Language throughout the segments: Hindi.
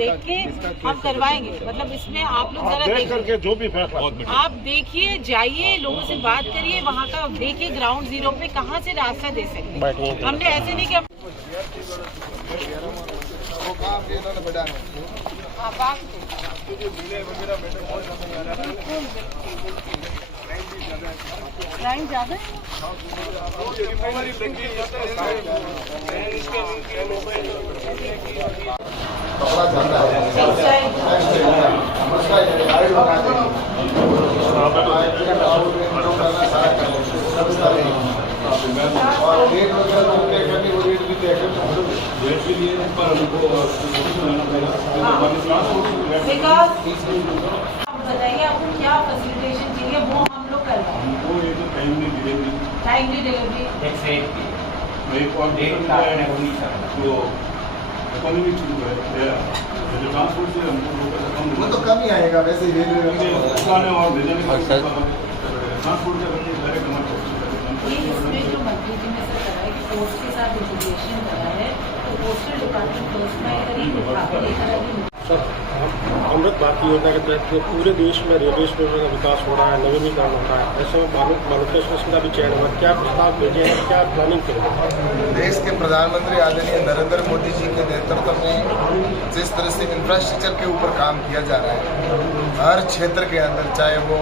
देख के हम करवाएंगे। मतलब इसमें आप लोग जरा देखिए, जो भी फैसला आप देखिए, जाइए, लोगों से बात करिए, वहाँ का देखिए ग्राउंड जीरो पे कहाँ से रास्ता दे सकते। हमने ऐसे नहीं कि लाइन ज्यादा है। और रेट वगैरह तो तय करनी, वो रेट भी तय करना, रेट भी लिए पर बताइए आपको क्या फैसिलिटेशन चाहिए, वो हम लोग करवाएंगे। वो ये तो टाइमली डिलीवरी तो इकोनॉमिक ट्रांसपोर्ट से हमको वो तो कम ही आएगा वैसे ही रेलवे और भेजने ट्रांसपोर्ट इसमें जो मंत्री जी ने सर करा है कि पोस्ट के साथ इंटीग्रेशन करा है, तो पोस्टल डिपार्टमेंट पोस्ट में करीब उठा के लेकर आएगी। अमृत भारत योजना के तहत जो पूरे देश में रेलवे स्टेशन का विकास हो रहा है, नवीनीकरण हो रहा है, ऐसे में मालूका स्टेशन का भी चयन हुआ, क्या प्रस्ताव भेजे हैं, क्या प्लानिंग करेंगे? देश के प्रधानमंत्री आदरणीय नरेंद्र मोदी जी के नेतृत्व में जिस तरह से इंफ्रास्ट्रक्चर के ऊपर काम किया जा रहा है, हर क्षेत्र के अंदर, चाहे वो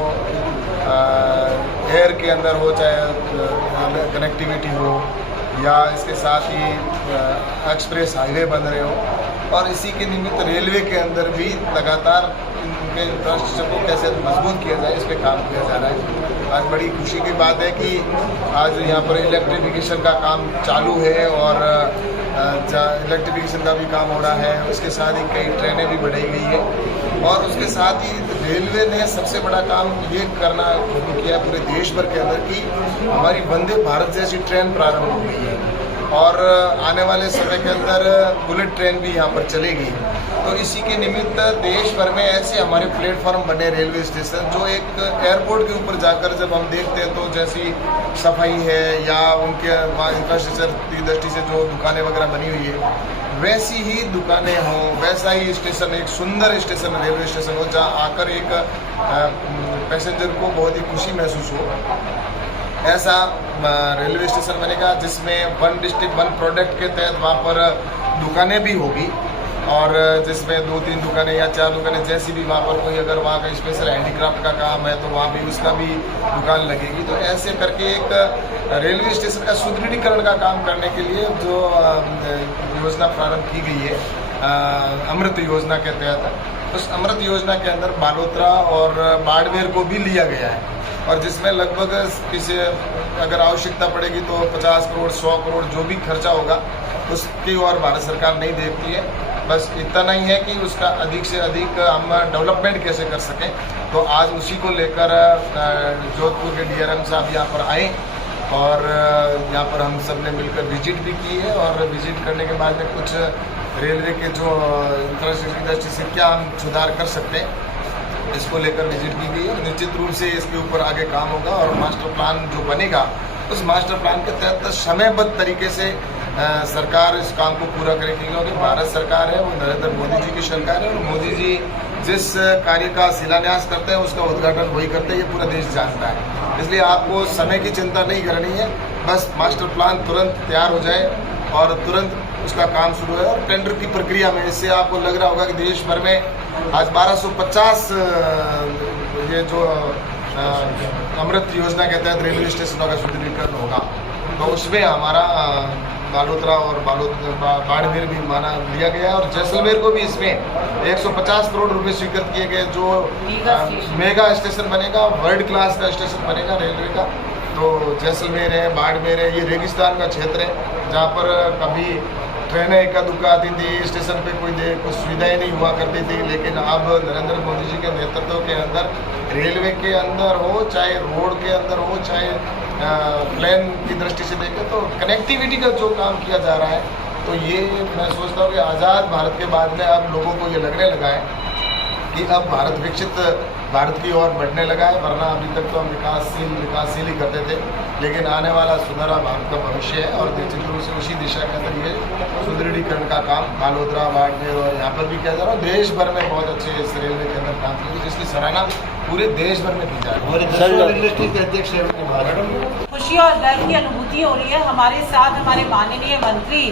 एयर के अंदर हो, चाहे कनेक्टिविटी हो, या इसके साथ ही एक्सप्रेस हाईवे बन रहे हो, और इसी के निमित्त रेलवे के अंदर भी लगातार इनके इंफ्रास्ट्रक्चर को कैसे मजबूत किया जाए, इस पर काम किया जा रहा है। आज बड़ी खुशी की बात है कि आज यहाँ पर इलेक्ट्रिफिकेशन का काम चालू है और इलेक्ट्रिफिकेशन का भी काम हो रहा है। उसके साथ ही कई ट्रेनें भी बढ़ाई गई है, और उसके साथ ही रेलवे ने सबसे बड़ा काम ये करना किया पूरे देश भर के अंदर कि हमारी वंदे भारत जैसी ट्रेन प्रारंभ हो गई है, और आने वाले समय के अंदर बुलेट ट्रेन भी यहाँ पर चलेगी। तो इसी के निमित्त देश भर में ऐसे हमारे प्लेटफॉर्म बने रेलवे स्टेशन, जो एक एयरपोर्ट के ऊपर जाकर जब हम देखते हैं तो जैसी सफाई है या उनके वहाँ इंफ्रास्ट्रक्चर की दृष्टि से जो दुकानें वगैरह बनी हुई है, वैसी ही दुकानें हों, वैसा ही स्टेशन, एक सुंदर स्टेशन रेलवे स्टेशन हो, जहाँ आकर एक पैसेंजर को बहुत ही खुशी महसूस हो। ऐसा रेलवे स्टेशन बनेगा जिसमें वन डिस्ट्रिक्ट वन प्रोडक्ट के तहत वहाँ पर दुकानें भी होगी, और जिसमें 2-3 दुकानें या 4 दुकानें जैसी भी वहाँ पर कोई अगर वहाँ का स्पेशल हैंडीक्राफ्ट का काम है तो वहाँ भी उसका भी दुकान लगेगी। तो ऐसे करके एक रेलवे स्टेशन का सुदृढ़ीकरण का काम करने के लिए जो योजना प्रारंभ की गई है अमृत योजना के तहत, उस अमृत योजना के अंदर बालोतरा और बाड़मेर को भी लिया गया है, और जिसमें लगभग किसी अगर आवश्यकता पड़ेगी तो 50 करोड़ 100 करोड़ जो भी खर्चा होगा उसकी और भारत सरकार नहीं देखती है। बस इतना ही है कि उसका अधिक से अधिक हम डेवलपमेंट कैसे कर सकें। तो आज उसी को लेकर जोधपुर के DRM साहब यहाँ पर आए, और यहाँ पर हम सब ने मिलकर विजिट भी की है, और विजिट करने के बाद में कुछ रेलवे के जो इंफ्रास्ट्रक्चर की दृष्टि से क्या हम सुधार कर सकते हैं, इसको लेकर विजिट की गई है। निश्चित रूप से इसके ऊपर आगे काम होगा, और मास्टर प्लान जो बनेगा उस मास्टर प्लान के तहत समयबद्ध तरीके से सरकार इस काम को पूरा करेगी, क्योंकि भारत सरकार है वो नरेंद्र मोदी जी की सरकार है, और मोदी जी जिस कार्य का शिलान्यास करते हैं उसका उद्घाटन वही करते हैं, ये पूरा देश जानता है। इसलिए आपको समय की चिंता नहीं करनी है, बस मास्टर प्लान तुरंत तैयार हो जाए और तुरंत उसका काम शुरू है। और टेंडर की प्रक्रिया में इससे आपको लग रहा होगा कि देश भर में आज 1250 ये जो अमृत योजना के तहत रेलवे स्टेशनों का सुदृढ़ीकरण होगा, तो उसमें हमारा बालोतरा और बाड़मेर भी माना लिया गया है, और जैसलमेर को भी इसमें 150 करोड़ रुपए स्वीकृत किए गए, जो मेगा स्टेशन बनेगा, वर्ल्ड क्लास का स्टेशन बनेगा रेलवे का। तो जैसलमेर है, बाड़मेर है, ये रेगिस्तान का क्षेत्र है जहाँ पर कभी ट्रेनें इक्का दुक्का आती थी, स्टेशन पे कुछ सुविधाएं नहीं हुआ करती थी, लेकिन अब नरेंद्र मोदी जी के नेतृत्व के अंदर रेलवे के अंदर हो, चाहे रोड के अंदर हो, चाहे प्लेन की दृष्टि से देखें, तो कनेक्टिविटी का जो काम किया जा रहा है, तो ये मैं सोचता हूँ कि आज़ाद भारत के बाद में अब लोगों को ये लगने लगा है कि अब भारत विकसित भारत की ओर बढ़ने लगा है, वरना अभी तक तो हम विकासशील ही करते थे। लेकिन आने वाला सुनहरा भारत का भविष्य है और निश्चित रूप से उसी दिशा के अंदर ये सुदृढ़ीकरण का काम बालोतरा, बाड़मेर और यहाँ पर भी किया जा रहा है। देश भर में बहुत अच्छे इस रेलवे के अंदर काम किया, जिसकी सराहना पूरे देश भर में की जा रही है। इंडस्ट्री के अध्यक्ष खुशी और गर्व की अनुभूति हो रही है। हमारे साथ हमारे माननीय मंत्री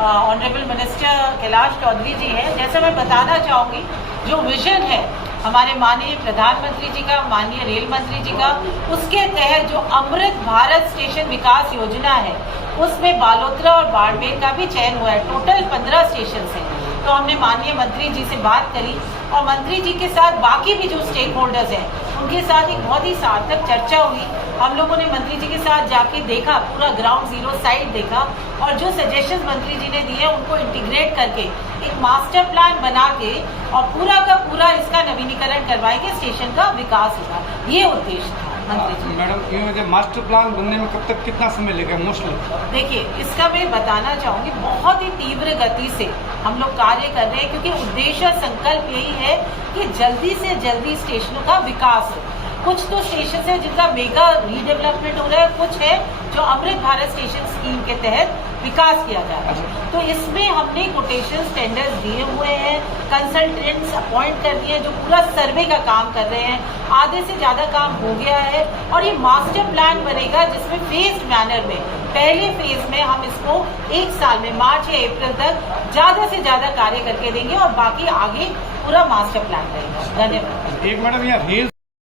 ऑनरेबल मिनिस्टर कैलाश चौधरी जी हैं। जैसा मैं बताना चाहूँगी, जो विजन है हमारे माननीय प्रधानमंत्री जी का, माननीय रेल मंत्री जी का, उसके तहत जो अमृत भारत स्टेशन विकास योजना है उसमें बालोतरा और बाड़मेर का भी चयन हुआ है। टोटल 15 स्टेशन हैं। तो हमने माननीय मंत्री जी से बात करी और मंत्री जी के साथ बाकी भी जो स्टेक होल्डर्स हैं उनके साथ एक बहुत ही सार्थक चर्चा हुई। हम लोगों ने मंत्री जी के साथ जाके देखा, पूरा ग्राउंड जीरो साइट देखा और जो सजेशंस मंत्री जी ने दिए उनको इंटीग्रेट करके एक मास्टर प्लान बना के और पूरा का पूरा इसका नवीनीकरण करवाएंगे, स्टेशन का विकास होगा। ये उद्देश्य था मंत्री जी। मैडम, ये मुझे मास्टर प्लान बनने में कब तक कितना समय लगेगा मोस्टली? देखिए, इसका मैं बताना चाहूँगी, बहुत ही तीव्र गति से हम लोग कार्य कर रहे हैं, क्योंकि उद्देश्य संकल्प यही है कि जल्दी से जल्दी स्टेशनों का विकास हो। कुछ तो स्टेशन है जिनका मेगा रीडेवलपमेंट हो रहा है, कुछ है जो अमृत भारत स्टेशन स्कीम के तहत विकास किया जा रहा है। तो इसमें हमने कोटेशन टेंडर्स दिए हुए हैं, कंसल्टेंट्स अपॉइंट कर दिए हैं जो पूरा सर्वे का काम कर रहे हैं। आधे से ज़्यादा काम हो गया है और ये मास्टर प्लान बनेगा जिसमें फेज्ड मैनर में, पहले फेज में हम इसको 1 साल में मार्च या अप्रैल तक ज़्यादा से ज़्यादा कार्य करके देंगे और बाकी आगे पूरा मास्टर प्लान रहेगा। धन्यवाद। एक मैडम, यहाँ रेल